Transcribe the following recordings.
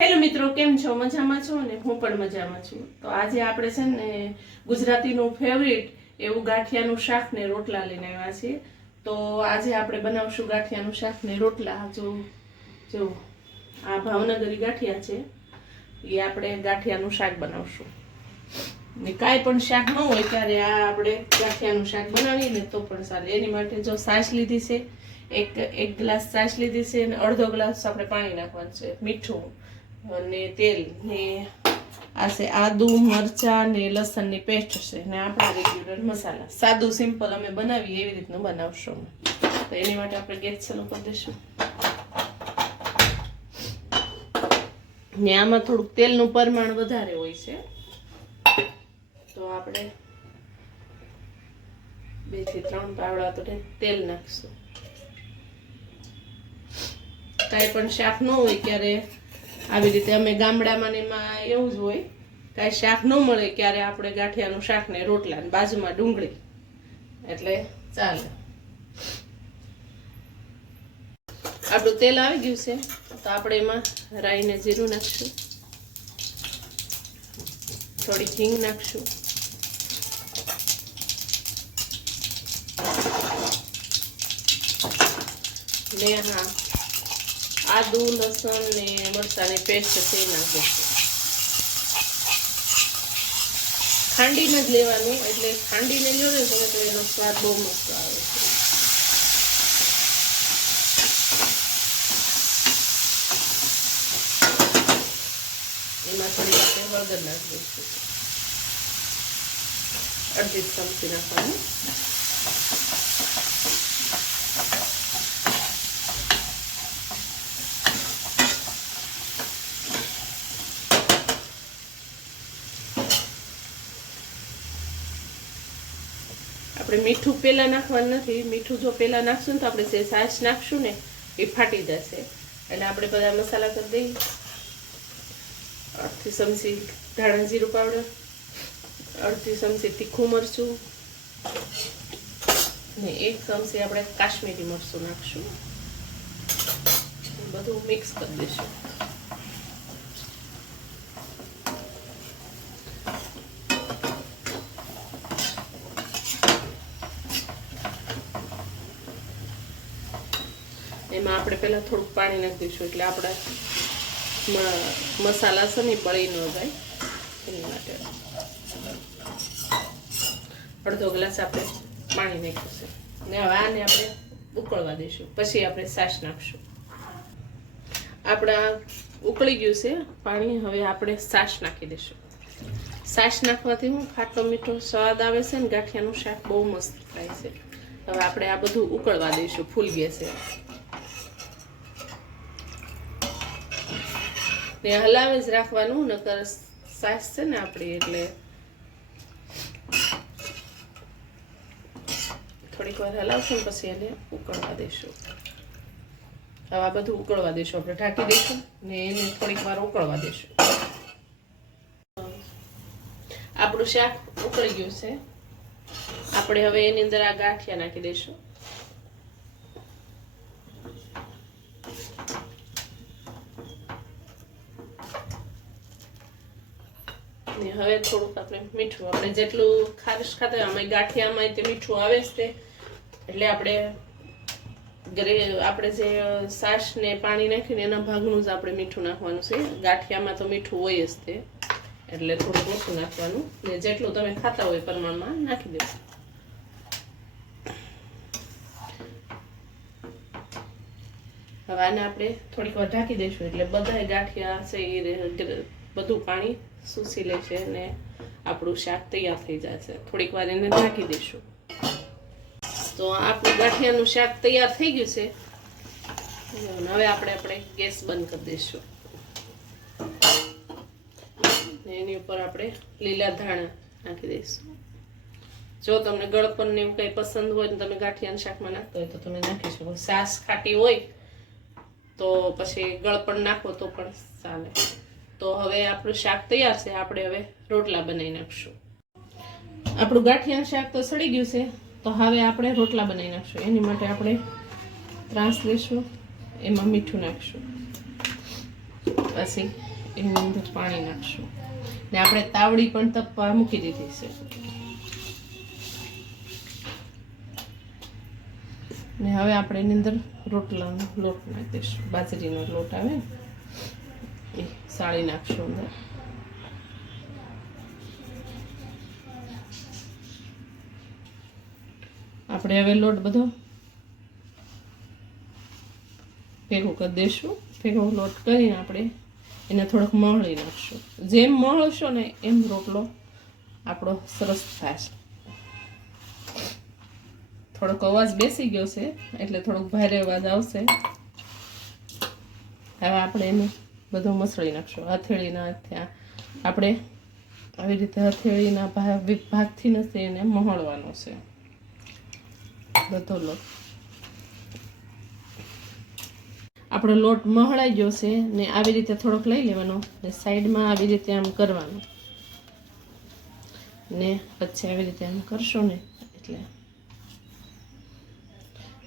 Hello મિત્રો, કેમ છો? મજામાં છો ને? હું પણ મજામાં છું. તો આજે આપણે છે ને ગુજરાતીનું ફેવરિટ એવું ગાંઠિયાનું શાક ને રોટલા લઈને આવ્યા છીએ. તો આજે આપણે બનાવશું ગાંઠિયાનું શાક ને રોટલા. જો આ ભાવનગરી ગાંઠિયા છે, એ આપણે ગાંઠિયાનું શાક બનાવશું. ને કાંઈ પણ શાક ન હોય ત્યારે આ આપણે ગાંઠિયાનું શાક બનાવીએ ને તો પણ ચાલે. એની માટે જો છાશ લીધી છે, એક ગ્લાસ છાશ લીધી છે અને અડધો ગ્લાસ આપણે પાણી નાખવાનું છે, મીઠું અને તેલ ને આ છે આદુ મરચા ને લસણની પેસ્ટ છે ને આપણા રેગ્યુલર મસાલા. સાદું સિમ્પલ અમે બનાવીએ એવી રીતનું બનાવશું. તો એની માટે આપણે ગેસ ચાલુ કરી દઈશું ને આમાં થોડુંક તેલનું પ્રમાણ વધારે હોય છે, તો આપણે 2 થી 3 પાવડા તો તેલ નાખશું. કાંઈ પણ શાક ન હોય ત્યારે આવી રીતે અમે ગામડામાં ને એમાં એવું જ હોય, કાંઈ શાક ન મળે ત્યારે આપણે ગાંઠિયાનું શાક ને રોટલા ને બાજુમાં ડુંગળી એટલે ચાલે. આપણું તેલ આવી ગયું છે તો આપણે એમાં રાઈ ને જીરું નાખશું, થોડી હિંગ નાખશું, ને હા આદુ લસણ ને મરચાની પેસ્ટ છે નાખીશું. ખાંડીને જ લેવાનું, એટલે ખાંડીને લ્યો ને તમે તો એનો સ્વાદ બહુ મસ્ત આવે છે. એમાં થોડી આપણે હળદર નાખી દઈશું, અડધી ચમચી નાખવાનું. આપણે મીઠું પહેલાં નાખવાનું નથી. મીઠું જો પહેલાં નાખશું ને તો આપણે જે છાશ નાખશું ને એ ફાટી જશે. એટલે આપણે બધા મસાલા કરી દઈએ. અડધી ચમચી ધાણા જીરું પાવડર, અડધી ચમચી તીખું મરચું ને 1 ચમચી આપણે કાશ્મીરી મરચું નાખશું. બધું મિક્સ કરી દઈશું. એમાં આપણે પહેલાં થોડુંક પાણી નાખી દઈશું, એટલે આપણા મસાલા છે ને બળી ન જાય એની માટે. અડધો ગ્લાસ આપણે પાણી નાખ્યું છે ને હવે આને આપણે ઉકળવા દઈશું. પછી આપણે છાશ નાખશું. આપણા ઉકળી ગયું છે પાણી, હવે આપણે છાશ નાખી દઈશું. છાશ નાખવાથી હું ખાટો મીઠો સ્વાદ આવે છે ને ગાંઠિયાનું શાક બહુ મસ્ત થાય છે. હવે આપણે આ બધું ઉકળવા દઈશું ફૂલ ગેસે. ને હલાવે જ રાખવાનું, નકર છાશ છે ને આપણી એટલે થોડીક વાર હલાવશું ને પછી એને ઉકળવા દઈશું. હવે આ બધું ઉકળવા દઈશું, આપણે ઢાંકી દઈશું ને એને થોડીક વાર ઉકળવા દઈશું. આપણું શાક ઉકળી ગયું છે. આપણે હવે એની અંદર આ ગાંઠિયા નાખી દઈશું. ને હવે થોડુંક આપણે મીઠું, આપણે જેટલું ખારીશ ખાતા હોય આમાં ગાંઠિયામાં તે મીઠું આવે જ તે, એટલે આપણે જે છાશ ને પાણી નાખીને એના ભાગનું જ આપણે મીઠું નાખવાનું છે. ગાંઠિયામાં તો મીઠું હોય જ તે, એટલે થોડું ઓછું નાખવાનું ને જેટલું તમે ખાતા હોય પ્રમાણમાં નાખી દેવું. હવે આને આપણે થોડીક વાર ઢાંકી દઈશું, એટલે બધા ગાંઠિયા છે એ બધું પાણી સૂસી લેશે અને આપણું શાક તૈયાર થઈ જશે. થોડીક વાર એને ઢાંકી દઈશું. તો આપણું ગાંઠિયાનું શાક તૈયાર થઈ ગયું છે. હવે આપણે ગેસ બંધ કરી દઈશું. એની ઉપર આપણે લીલા ધાણા નાખી દઈશું. જો તમને ગળપણ ને એવું કંઈ પસંદ હોય ને તમે ગાંઠિયાના શાકમાં નાખતા હોય તો તમે નાખી શકો. છાશ ખાટી હોય તો પછી ગળપણ નાખો તો પણ ચાલે. તો હવે આપણું શાક તૈયાર છે. આપણે હવે રોટલા બનાવી નાખશું. આપણું ગાંઠિયાનું શાક તો સડી ગયું છે, તો હવે આપણે રોટલા બનાવી નાખશું. એની માટે આપણે ત્રાસ લઈશું, એમાં મીઠું નાખશું, પછી એની અંદર પાણી નાખશું ને આપણે તાવડી પણ તપવા મૂકી દીધી છે ને હવે આપણે એની અંદર રોટલાનો લોટ નાખી દઈશું બાજરીનો લોટ આવે ને એ સાળી નાખશું અંદર આપણે હવે લોટ બધો ભેગું કરી દઈશું ભેગો લોટ કરીને આપણે એને થોડોક મળી નાખશું જેમ મળશો ને એમ રોટલો આપણો સરસ થશે થોડોક અવાજ બેસી ગયો છે એટલે થોડોક ભારે અવાજ આવશે હવે આપણે એને બધું મસળી નાખશું હથેળીના આપણે આવી રીતે હથેળીના ભાગથી નથી એને મહળવાનો છે બધો લોટ આપણો લોટ મહળાઈ ગયો છે ને આવી રીતે થોડોક લઈ લેવાનો ને સાઈડમાં આવી રીતે આમ કરવાનું ને પછી આવી રીતે આમ કરશો ને એટલે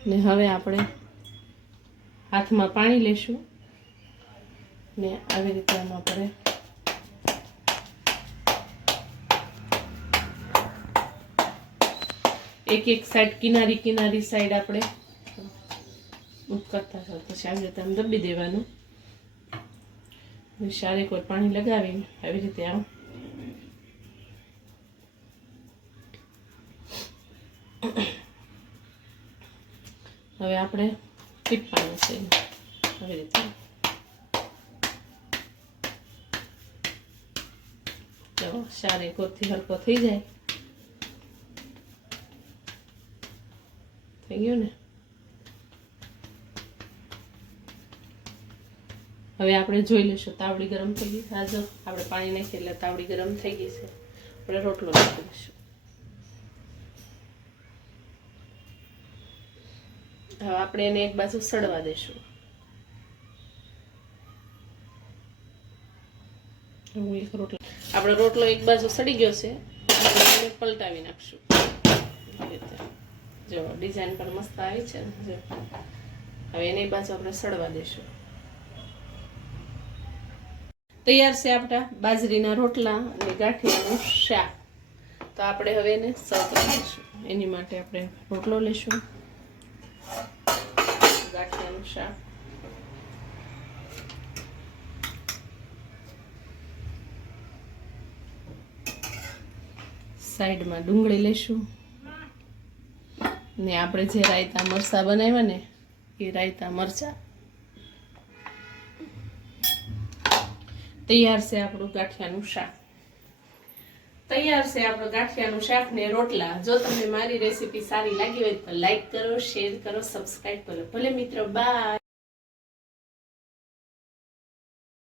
ને હવે આપણે હાથમાં પાણી લેશું ને આવી રીતે આમ આપણે એક એક સાઈડ કિનારી સાઈડ આપણે કરતા થાવ પછી આવી રીતે આમ દબી દેવાનું સારી કોઈ પાણી લગાવીને આવી રીતે આમ હવે આપણે ટીપવાનું છે આવી રીતે જો સારી કોરથી હલકો થઈ જાય થઈ ગયું ને હવે આપણે જોઈ લઈશું તાવડી ગરમ થઈ ગઈ હા જો આપણે પાણી નાખીએ એટલે તાવડી ગરમ થઈ ગઈ છે આપણે રોટલો નાખી દઈશું હવે આપણે એને એક બાજુ સડવા દઈશું આપણો રોટલો એક બાજુ સડી ગયો છે આપણે પલટાવી નાખશું જો ડિઝાઇન પણ મસ્ત આવી છે જો હવે એની બાજુ આપણે સડવા દઈશું તૈયાર છે આપણા બાજરીના રોટલા અને ગાંઠિયાનું શાક તો આપણે હવે એને સર્વ કરીશું એની માટે આપણે રોટલો લઈશું ગાંઠિયાનું શાક સાઈડમાં ડુંગળી લઈશું ને આપણે જે રાયતા મરચાં બનાવ્યા ને એ રાયતા મરચાં તૈયાર છે આપણું ગાંઠિયાનું શાક તૈયાર છે આપણું ગાંઠિયાનું શાક ને રોટલા જો તમને મારી રેસીપી સારી લાગી હોય તો લાઈક કરો શેર કરો સબસ્ક્રાઇબ કરો ભલે મિત્રો બાય